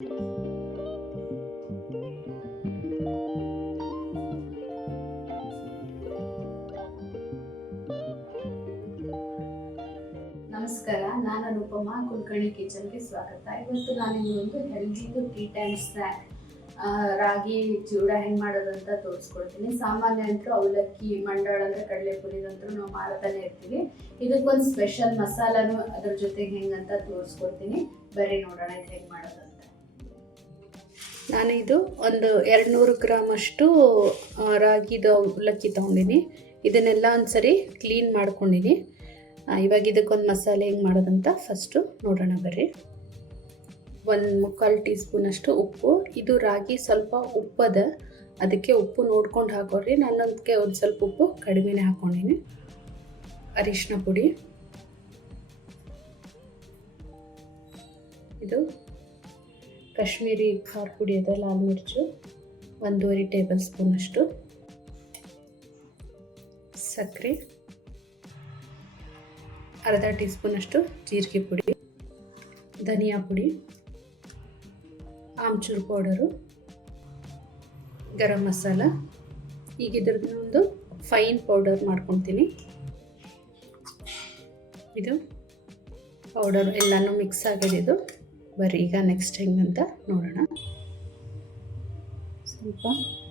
ನಮಸ್ಕಾರ, ನಾನು ಅನುಪಮಾ. ಕುಲಕರ್ಣಿ ಕಿಚನ್ಗೆ ಸ್ವಾಗತ. ಇವತ್ತು ನಾನು ನಿಮಗೊಂದು ಹೆಲ್ದಿದು ಟೀ ಟೈಮ್ ಸ್ನ್ಯಾಕ್ ರಾಗಿ ಚೂಡ ಹೆಂಗೆ ಮಾಡೋದು ಅಂತ ತೋರಿಸ್ಕೊಡ್ತೀನಿ. ಸಾಮಾನ್ಯ ಅಂತೂ ಅವಲಕ್ಕಿ, ಮಂಡಾಳ ಅಂದರೆ ಕಡಲೆಪುರಿದಂತೂ ನಾವು ಮಾಡ್ತಾನೆ ಇರ್ತೀವಿ. ಇದಕ್ಕೊಂದು ಸ್ಪೆಷಲ್ ಮಸಾಲಾನು ಅದ್ರ ಜೊತೆಗೆ ಹೆಂಗಂತ ತೋರಿಸ್ಕೊಡ್ತೀನಿ. ಬರ್ರಿ ನೋಡೋಣ ಇದು ಹೆಂಗೆ ಮಾಡೋದು ಅಂತ. ನಾನಿದು ಒಂದು 200 ಗ್ರಾಮ್ ಅಷ್ಟು ರಾಗಿದು ಅವಲಕ್ಕಿ ತೊಗೊಂಡಿನಿ. ಇದನ್ನೆಲ್ಲ ಒಂದ್ಸರಿ ಕ್ಲೀನ್ ಮಾಡ್ಕೊಂಡಿನಿ. ಇವಾಗ ಇದಕ್ಕೊಂದು ಮಸಾಲೆ ಹೆಂಗೆ ಮಾಡೋದಂತ ಫಸ್ಟು ನೋಡೋಣ ಬರ್ರಿ. 1/4 ಟೀ ಸ್ಪೂನಷ್ಟು ಉಪ್ಪು. ಇದು ರಾಗಿ ಸ್ವಲ್ಪ ಉಪ್ಪದ, ಅದಕ್ಕೆ ಉಪ್ಪು ನೋಡ್ಕೊಂಡು ಹಾಕೋರಿ. ನಾನೊಂದಕ್ಕೆ ಒಂದು ಸ್ವಲ್ಪ ಉಪ್ಪು ಕಡಿಮೆನೇ ಹಾಕ್ಕೊಂಡಿನಿ. ಅರಿಶಿನ ಪುಡಿ, ಇದು ಕಾಶ್ಮೀರಿ ಖಾರ ಪುಡಿ ಅದ, ಲಾಲ್ ಮಿರ್ಚು 1.5 ಟೇಬಲ್ ಸ್ಪೂನಷ್ಟು, ಸಕ್ಕರೆ, ಅರ್ಧ ಟೀ ಸ್ಪೂನಷ್ಟು ಜೀರಿಗೆ ಪುಡಿ, ಧನಿಯಾ ಪುಡಿ, ಆಮ್ಚೂರು ಪೌಡರು, ಗರಂ ಮಸಾಲ. ಈಗ ಇದ್ರದ್ದೊಂದು ಫೈನ್ ಪೌಡರ್ ಮಾಡ್ಕೊತೀನಿ. ಇದು ಪೌಡರ್ ಎಲ್ಲನೂ ಮಿಕ್ಸ್ ಆಗಿದೆ. ಬರ್ರಿ ಈಗ ನೆಕ್ಸ್ಟ್ ಹೆಂಗಂತ ನೋಡೋಣ. ಸ್ವಲ್ಪ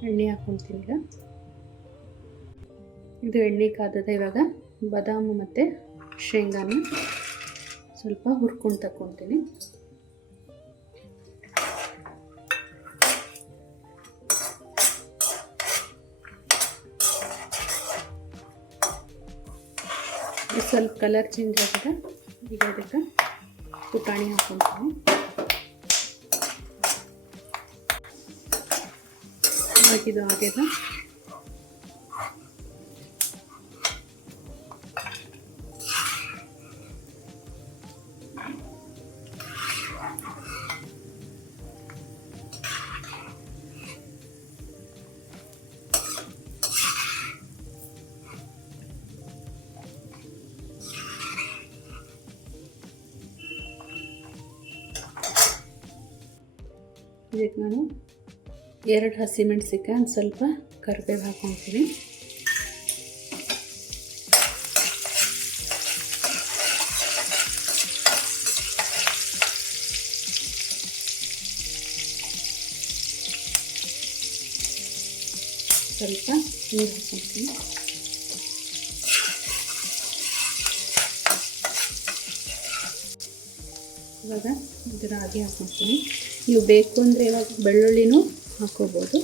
ಎಣ್ಣೆ ಹಾಕ್ಕೊತೀನಿ. ಈಗ ಇದು ಎಣ್ಣೆ ಕಾದದ. ಇವಾಗ ಬಾದಾಮು ಮತ್ತು ಶೇಂಗಾನ ಸ್ವಲ್ಪ ಹುರ್ಕೊಂಡು ತಗೊತೀನಿ. ಸ್ವಲ್ಪ ಕಲರ್ ಚೇಂಜ್ ಆಗಿದೆ. ಈಗ ಅದಕ್ಕೆ ಪುಟಾಣಿ ಹಾಕ್ಕೊತೀನಿ. ಇದು ಆಗಿದೆ. ಇದಕ್ಕೆ ನಾನು 2 ಹಸಿಮೆಣಸಿಕಾಯಿ, ಒಂದು ಸ್ವಲ್ಪ ಕರಿಬೇವು ಹಾಕ್ಕೊತೀನಿ. ಸ್ವಲ್ಪ ನೀರು ಹಾಕ್ಕೊತೀನಿ. ಇವಾಗ ಇದು ರಾಗಿ ಹಾಕ್ಕೊತೀನಿ. ನೀವು ಬೇಕು ಅಂದರೆ ಇವಾಗ ಬೆಳ್ಳುಳ್ಳಿನೂ ಹಾಕೋಬೋದು.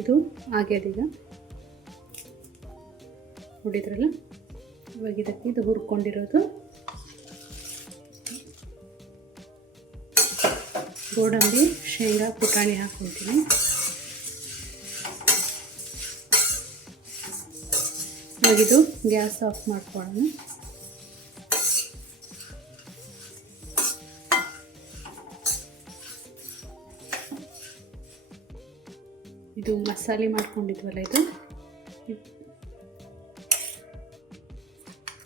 ಇದು ಆಗ್ಯದ. ಈಗ ನೋಡಿದ್ರಲ್ಲ, ಇವಾಗ ಇದಕ್ಕೆ ಇದು ಹುರ್ಕೊಂಡಿರೋದು ಗೋಡಂಬಿ, ಶೇಂಗಾ, ಪುಟಾಣಿ ಹಾಕ್ಕೊತೀನಿ. ಇವಾಗಿದು ಗ್ಯಾಸ್ ಆಫ್ ಮಾಡ್ಕೊಳ್ಳೋಣ. ಇದು ಮಸಾಲೆ ಮಾಡ್ಕೊಂಡಿದ್ವಲ್ಲ,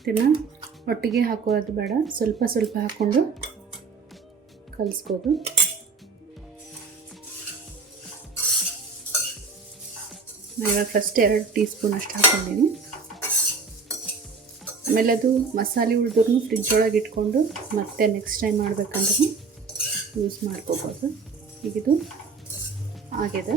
ಇದನ್ನು ಒಟ್ಟಿಗೆ ಹಾಕೋದು ಬೇಡ, ಸ್ವಲ್ಪ ಸ್ವಲ್ಪ ಹಾಕ್ಕೊಂಡು ಕಲಿಸ್ಬೋದು. ಇವಾಗ ಫಸ್ಟ್ 2 ಟೀ ಸ್ಪೂನ್ ಅಷ್ಟು ಹಾಕ್ಕೊಂಡಿನಿ. ಆಮೇಲೆ ಅದು ಮಸಾಲೆ ಉಳಿದ್ರೂ ಫ್ರಿಜ್ ಒಳಗೆ ಇಟ್ಕೊಂಡು ಮತ್ತೆ ನೆಕ್ಸ್ಟ್ ಟೈಮ್ ಮಾಡಬೇಕಂದ್ರೂ ಯೂಸ್ ಮಾಡ್ಕೋಬೋದು. ಈಗಿದು ಆಗಿದೆ.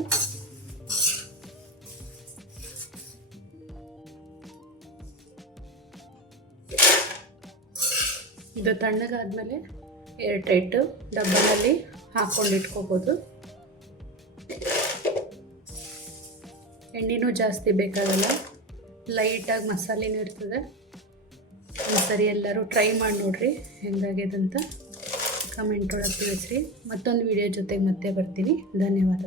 ಇದು ತಣ್ಣಗಾದ್ಮೇಲೆ ಏರ್ ಟೈಟ್ ಡಬ್ಬನಲ್ಲಿ ಹಾಕ್ಕೊಂಡು ಇಟ್ಕೋಬೋದು. ಎಣ್ಣೆನೂ ಜಾಸ್ತಿ ಬೇಕಾಗಲ್ಲ, ಲೈಟಾಗಿ ಮಸಾಲೆನೂ ಇರ್ತದೆ. ಒಂದ್ಸರಿ ಎಲ್ಲರೂ ಟ್ರೈ ಮಾಡಿ ನೋಡಿರಿ ಹೆಂಗಾಗ್ಯದಂತ ಕಮೆಂಟ್ ಒಳಗೆ ತಿಳಿಸ್ರಿ. ಮತ್ತೊಂದು ವಿಡಿಯೋ ಜೊತೆಗೆ ಮತ್ತೆ ಬರ್ತೀನಿ. ಧನ್ಯವಾದ.